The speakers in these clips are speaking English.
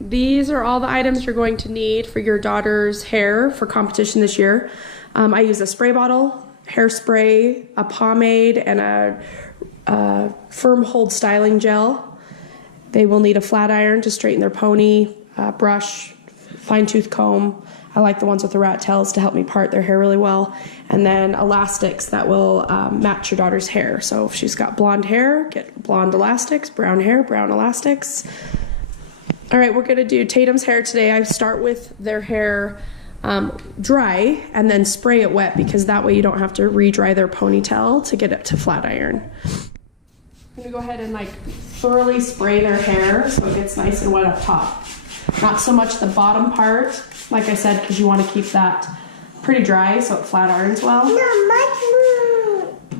these are all the items you're going to need for your daughter's hair for competition this year. I use a spray bottle, hairspray, a pomade, and a firm hold styling gel. They will need a flat iron to straighten their pony, brush, fine tooth comb. I like the ones with the rat tails to help me part their hair really well. And then elastics that will match your daughter's hair. So if she's got blonde hair, get blonde elastics, brown hair, brown elastics. All right, we're gonna do Tatum's hair today. I start with their hair dry and then spray it wet because that way you don't have to re-dry their ponytail to get it to flat iron. I'm gonna go ahead and like thoroughly spray their hair so it gets nice and wet up top. Not so much the bottom part, like I said, because you want to keep that pretty dry so it flat irons well. All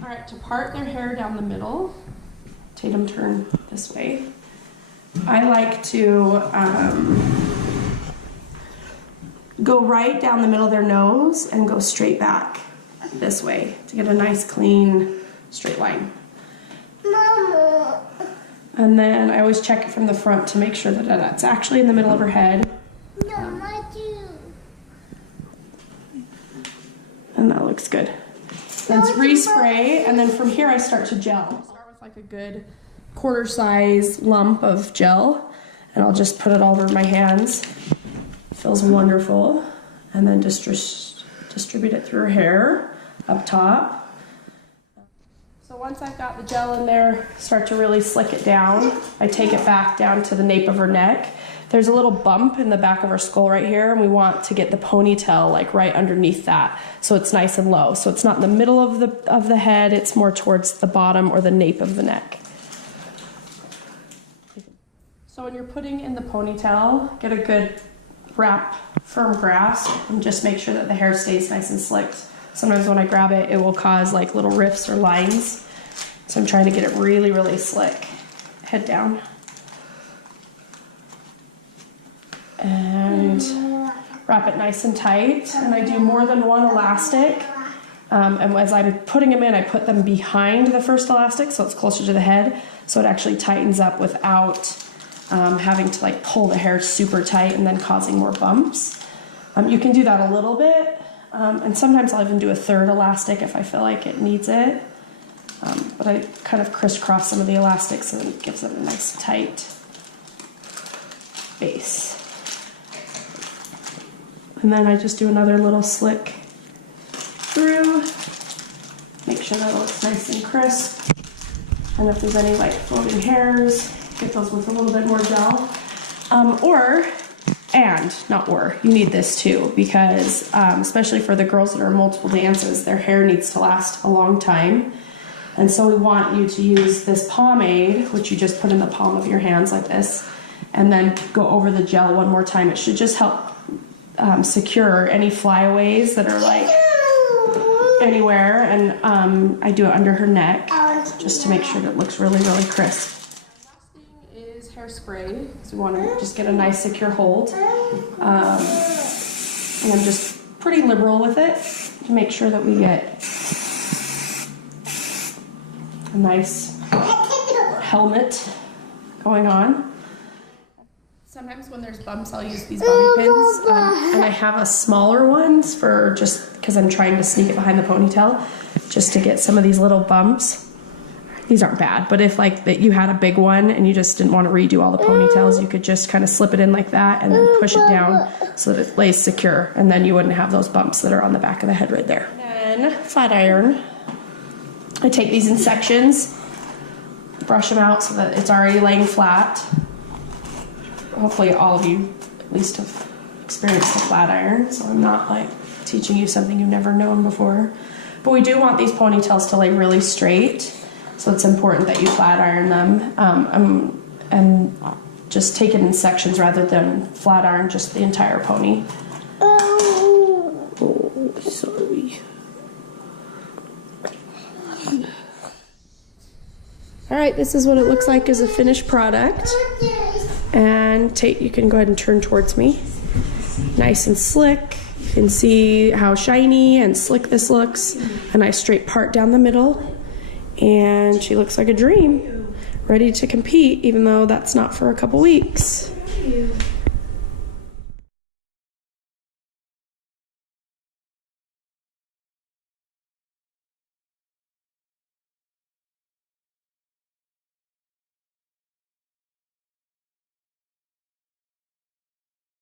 right, to part their hair down the middle, Tatum, turn this way. I like to go right down the middle of their nose and go straight back this way to get a nice clean straight line. Mama. And then I always check it from the front to make sure that that's actually in the middle of her head. And that looks good. Then respray, and then from here I start to gel. I'll start with like a good quarter size lump of gel, and I'll just put it all over my hands. It feels wonderful. And then just distribute it through her hair up top. So once I've got the gel in there, start to really slick it down. I take it back down to the nape of her neck. There's a little bump in the back of her skull right here, and we want to get the ponytail like right underneath that so it's nice and low. So it's not in the middle of the head, it's more towards the bottom or the nape of the neck. So when you're putting in the ponytail, get a good wrap, firm grasp, and just make sure that the hair stays nice and slicked. Sometimes when I grab it, it will cause like little rifts or lines. So I'm trying to get it really, really slick. Head down. And wrap it nice and tight. And I do more than one elastic. And as I'm putting them in, I put them behind the first elastic so it's closer to the head. So it actually tightens up without having to like pull the hair super tight and then causing more bumps. You can do that a little bit. And sometimes I'll even do a third elastic if I feel like it needs it. But I kind of crisscross some of the elastics so that it gives it a nice tight base. And then I just do another little slick through. Make sure that it looks nice and crisp. And if there's any like floating hairs, get those with a little bit more gel. You need this too, because especially for the girls that are in multiple dances, their hair needs to last a long time. And so we want you to use this pomade, which you just put in the palm of your hands like this, and then go over the gel one more time. It should just help secure any flyaways that are like anywhere. And I do it under her neck just to make sure that it looks really, really crisp. Hairspray, so we want to just get a nice secure hold, and I'm just pretty liberal with it to make sure that we get a nice helmet going on. Sometimes when there's bumps, I'll use these bobby pins, and I have a smaller ones for just because I'm trying to sneak it behind the ponytail, just to get some of these little bumps. These aren't bad, but if like that you had a big one and you just didn't want to redo all the ponytails, you could just kind of slip it in like that and then push it down so that it lays secure, and then you wouldn't have those bumps that are on the back of the head right there. And then flat iron. I take these in sections, brush them out so that it's already laying flat. Hopefully all of you at least have experienced a flat iron, so I'm not like teaching you something you've never known before. But we do want these ponytails to lay really straight. So it's important that you flat iron them and just take it in sections rather than flat iron just the entire pony. Oh, sorry. All right, this is what it looks like as a finished product. And Tate, you can go ahead and turn towards me. Nice and slick. You can see how shiny and slick this looks. A nice straight part down the middle. And she looks like a dream, ready to compete, even though that's not for a couple weeks.